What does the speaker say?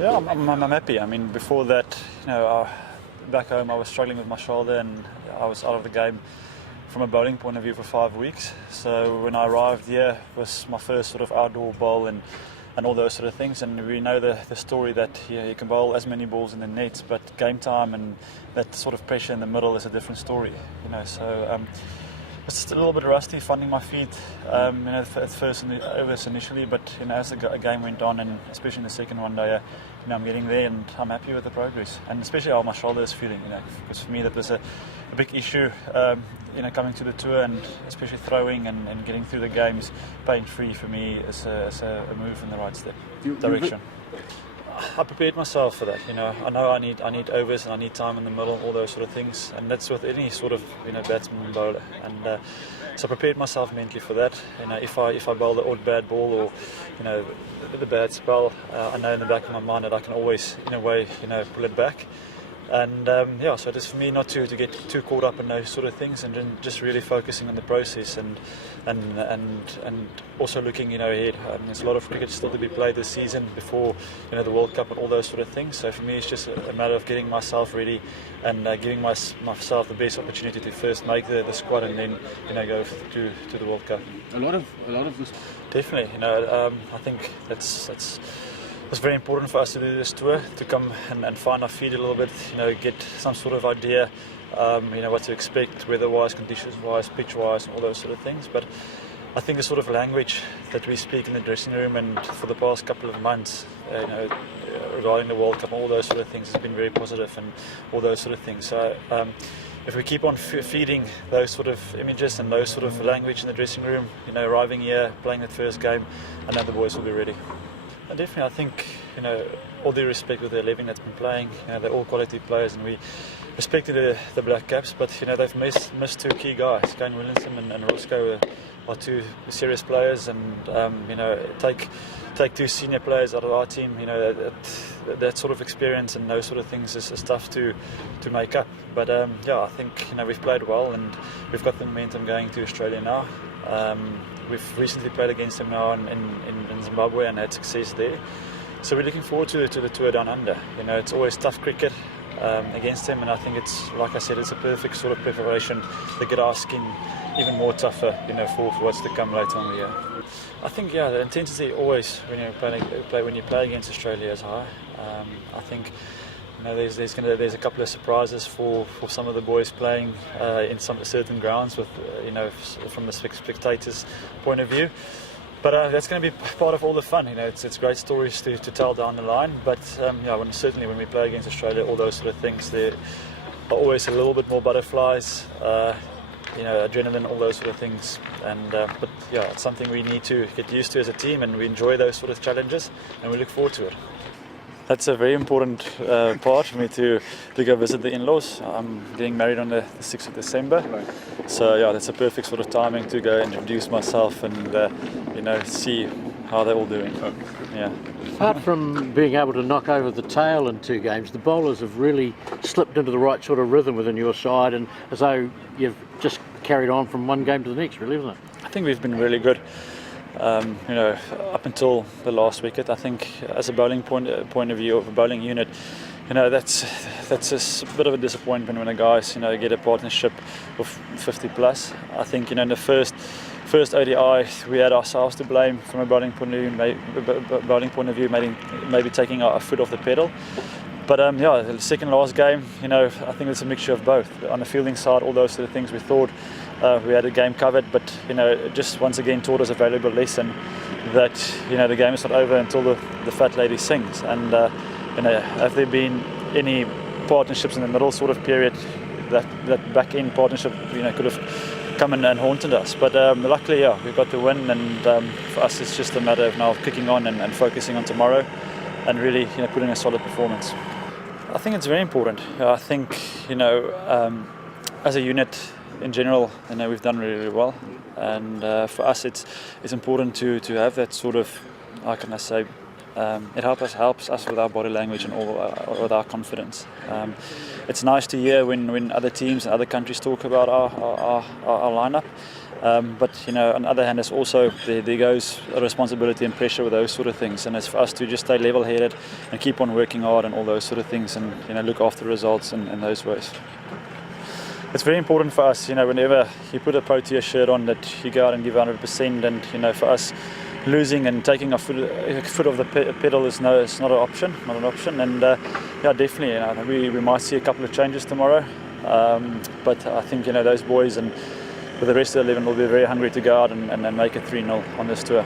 Yeah, I'm happy. I mean, before that, back home I was struggling with my shoulder and I was out of the game from a bowling point of view for 5 weeks. So when I arrived here, it was my first sort of outdoor bowl and all those sort of things. And we know the story that you can bowl as many balls in the nets, but game time and that sort of pressure in the middle is a different story. So. It's a little bit rusty, finding my feet. At first overs initially, but as the game went on, and especially in the second one day, I'm getting there, and I'm happy with the progress, and especially how my shoulder is feeling. Because for me that was a big issue. Coming to the tour, and especially throwing and getting through the games pain free for me is a move in the right direction. I prepared myself for that. I know I need overs and I need time in the middle, all those sort of things, and that's with any sort of batsman and bowler. And so I prepared myself mentally for that. If I bowl the odd bad ball or the bad spell, I know in the back of my mind that I can always in a way pull it back. And so just for me not to get too caught up in those sort of things, and then just really focusing on the process and also looking ahead. There's a lot of cricket still to be played this season before the World Cup and all those sort of things. So for me it's just a matter of getting myself ready and giving myself the best opportunity to first make the squad and then go to the World Cup. A lot of this. Definitely, I think it's very important for us to do this tour, to come and find our feet a little bit, get some sort of idea, what to expect, weather-wise, conditions-wise, pitch-wise, and all those sort of things. But I think the sort of language that we speak in the dressing room and for the past couple of months, regarding the World Cup and all those sort of things has been very positive and all those sort of things. So if we keep on feeding those sort of images and those sort of language in the dressing room, arriving here, playing that first game, I know the boys will be ready. And definitely, I think, all due respect with the 11 that's been playing, they're all quality players, and we respected the Black Caps, but they've missed two key guys. Kane Williamson and Roscoe are two serious players, and take two senior players out of our team. That sort of experience and those sort of things is tough to make up. But I think we've played well, and we've got the momentum going to Australia now. We've recently played against them now in Zimbabwe and had success there. So we're looking forward to the tour down under. It's always tough cricket against them, and I think it's, like I said, it's a perfect sort of preparation to get our skin even more tougher, for what's to come later on the year. I think, the intensity always when you play against Australia is high. I think there's a couple of surprises for some of the boys playing in some certain grounds with from the spectators' point of view. But that's going to be part of all the fun. It's great stories to tell down the line. But certainly when we play against Australia, all those sort of things, there are always a little bit more butterflies, adrenaline, all those sort of things. And it's something we need to get used to as a team, and we enjoy those sort of challenges, and we look forward to it. That's a very important part for me to go visit the in-laws. I'm getting married on the 6th of December. So that's a perfect sort of timing to go introduce myself and see how they're all doing. Yeah. Apart from being able to knock over the tail in 2 games, the bowlers have really slipped into the right sort of rhythm within your side, and as though you've just carried on from one game to the next, really, isn't it? I think we've been really good. Up until the last wicket, I think as a bowling point of view of a bowling unit, that's a bit of a disappointment when the guys get a partnership of 50 plus. I think in the first ODI we had ourselves to blame from a bowling point of view, maybe taking our foot off the pedal. But the second last game, I think it's a mixture of both. On the fielding side, all those sort of things we thought we had a game covered, but it just once again taught us a valuable lesson that the game is not over until the fat lady sings. And have there been any partnerships in the middle sort of period, that back end partnership could have come and haunted us. But luckily, we got the win, and for us it's just a matter of now kicking on and focusing on tomorrow, and really putting a solid performance. I think it's very important. I think as a unit in general, we've done really, really well, and for us it's important to have that sort of, how can I say, it helps us with our body language and with our confidence. It's nice to hear when other teams and other countries talk about our lineup. But on the other hand, there's also there goes a responsibility and pressure with those sort of things, and it's for us to just stay level-headed and keep on working hard and all those sort of things, and look after results in those ways. It's very important for us, whenever you put a Protea shirt on, that you go out and give 100%, and for us, losing and taking our foot off the pedal it's not an option, and definitely, we might see a couple of changes tomorrow, but I think those boys and with the rest of the 11 will be very hungry to go out and make it 3-0 on this tour.